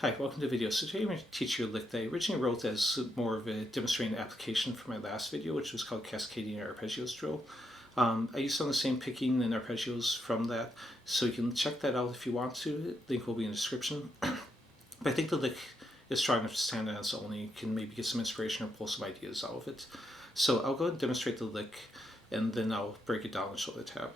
Hi, welcome to the video. So today I'm going to teach you a lick that I originally wrote as more of a demonstrating application for my last video, which was called Cascading Arpeggios Drill. I used some of the same picking and arpeggios from that, so you can check that out if you want to. Link will be in the description. But I think the lick is strong enough to stand on its own. You can maybe get some inspiration or pull some ideas out of it. So I'll go ahead and demonstrate the lick, and then I'll break it down and show the tab.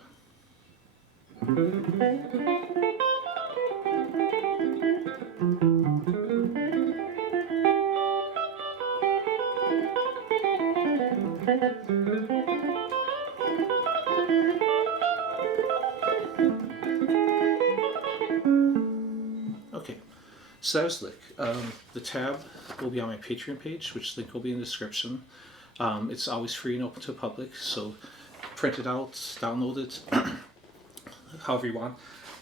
Okay, so that was the lick. The tab will be on my Patreon page, which link will be in the description. It's always free and open to the public, so print it out, download it, however you want.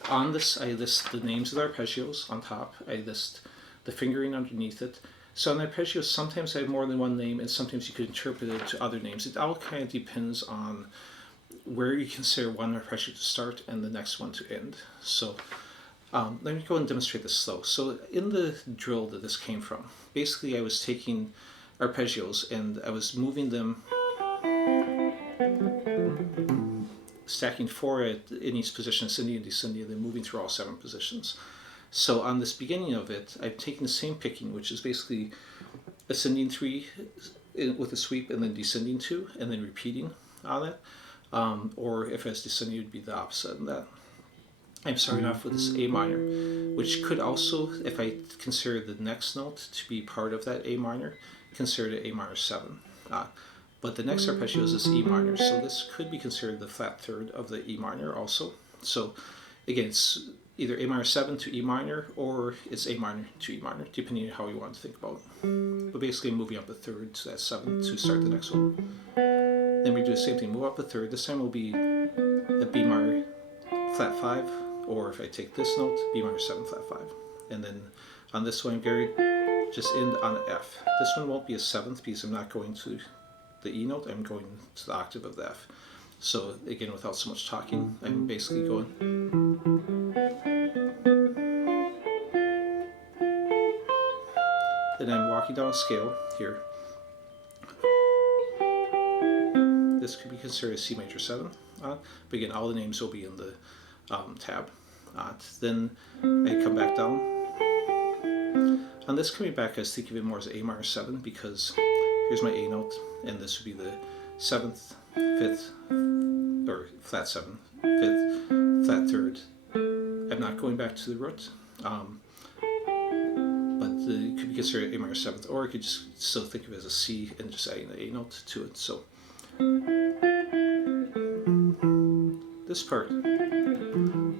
On this, I list the names of the arpeggios on top. I list the fingering underneath it. So on the arpeggios, sometimes I have more than one name, and sometimes you could interpret it to other names. It all kind of depends on where you consider one arpeggio to start and the next one to end. So let me go and demonstrate this slow. So in the drill that this came from, basically I was taking arpeggios and I was moving them, stacking 4 in each position, ascending and descending, and then moving through all 7 positions. So on this beginning of it, I've taken the same picking, which is basically ascending 3 with a sweep and then descending 2 and then repeating on it. Or if it's descending, it would be the opposite of that. I'm starting off with this A minor, which could also, if I consider the next note to be part of that A minor, consider it A minor 7. But the next arpeggio is this E minor, so this could be considered the flat third of the E minor also. So again, it's either A minor 7 to E minor, or it's A minor to E minor, depending on how you want to think about it. But basically moving up a third to that 7 to start the next one. Then we do the same thing, move up a third. This time will be a B minor flat 5, or if I take this note, B minor 7 flat 5. And then on this one, I'm going to just end on an F. This one won't be a 7th because I'm not going to the E note, I'm going to the octave of the F. So again, without so much talking, I'm basically going. Then I'm walking down a scale here. This could be considered a C major 7. But again, all the names will be in the tab. Then I come back down. On this coming back, I was thinking of it more as A minor 7 because here's my A note, and this would be the 7th, 5th, or flat 7, 5th, flat 3rd. I'm not going back to the root, but it could be considered A minor 7th, or I could just still think of it as a C and just adding the A note to it. So this part,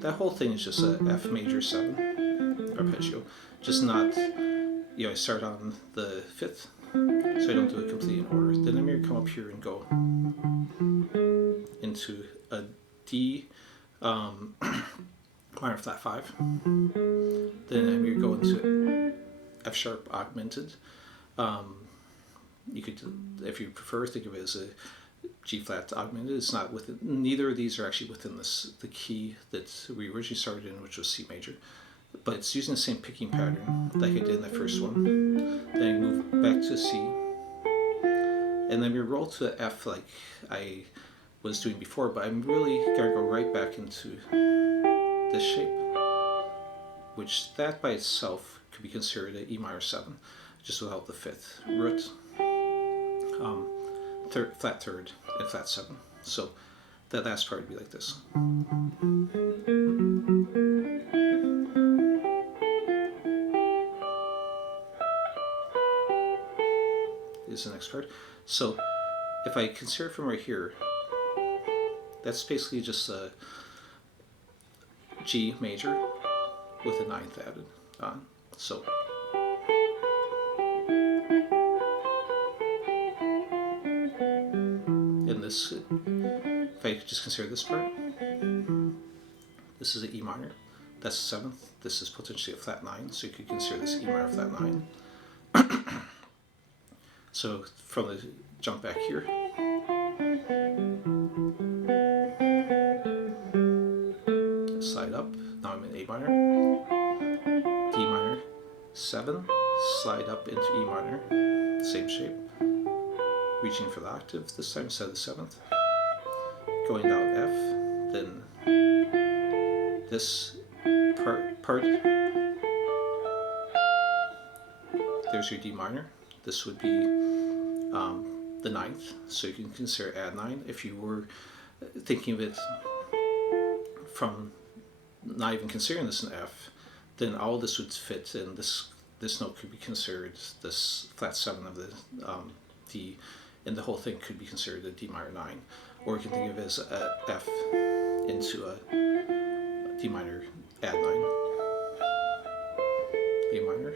that whole thing is just a F major 7 arpeggio, just not, I start on the 5th, so I don't do it completely in order. Then I'm going to come up here and go into a D minor flat 5. Then I'm going to go into F sharp augmented. You could, if you prefer, think of it as a G flat augmented. It's not within, neither of these are actually within the key that we originally started in, which was C major. But it's using the same picking pattern like I did in the first one. Then I move back to C. And then we roll to the F like I was doing before, but I'm really going to go right back into this shape, which that by itself could be considered an E minor 7, just without the 5th root, flat 3rd, and flat 7. So that last part would be like this. Is the next part. So if I consider it from right here, that's basically just a G major with a 9th added on. So in this, if I just consider this part, this is an E minor, that's the 7th, this is potentially a flat 9, so you could consider this E minor flat 9. So from the jump back here, slide up, now I'm in A minor, D minor, 7, slide up into E minor, same shape, reaching for the octave this time instead of the 7th, going down F, then this part, there's your D minor. This would be the 9th, so you can consider add 9. If you were thinking of it from not even considering this an F, then all this would fit, and this note could be considered this flat 7 of the D, and the whole thing could be considered a D minor 9. Or you can think of it as a F into a D minor add 9. A minor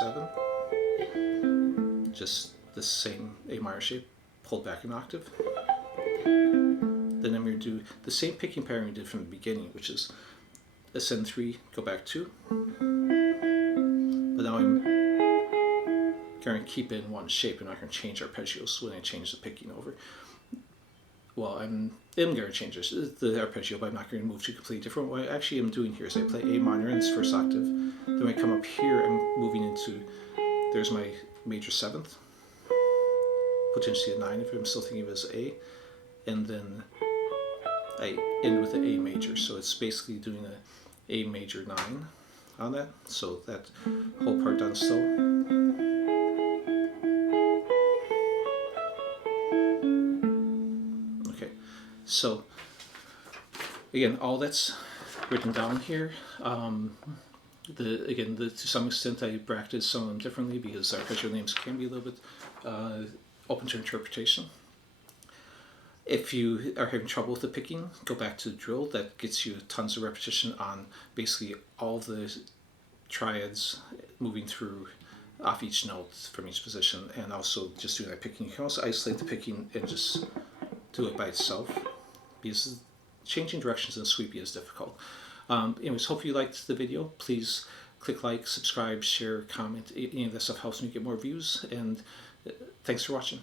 7, just the same A minor shape, pulled back an octave. Then I'm going to do the same picking pattern we did from the beginning, which is ascend 3, go back 2. But now I'm going to keep it in one shape. I'm not going to change arpeggios when I change the picking over. Well, I'm going to change the arpeggio, but I'm not going to move to a completely different. What I actually am doing here is I play A minor in this first octave. Then when I come up here, I'm moving into, there's my major 7th, potentially a 9 if I'm still thinking of it as A, and then I end with the A major. So it's basically doing a A major 9 on that. So that whole part done slow. Okay, so again, all that's written down here. To some extent I bracketed some of them differently because arpeggio names can be a little bit open to interpretation. If you are having trouble with the picking, go back to the drill. That gets you tons of repetition on basically all the triads moving through off each note from each position, and also just doing that picking. You can also isolate the picking and just do it by itself, because changing directions in sweepy is difficult. Anyways, hope you liked the video. Please click like, subscribe, share, comment. Any of that stuff helps me get more views, and thanks for watching.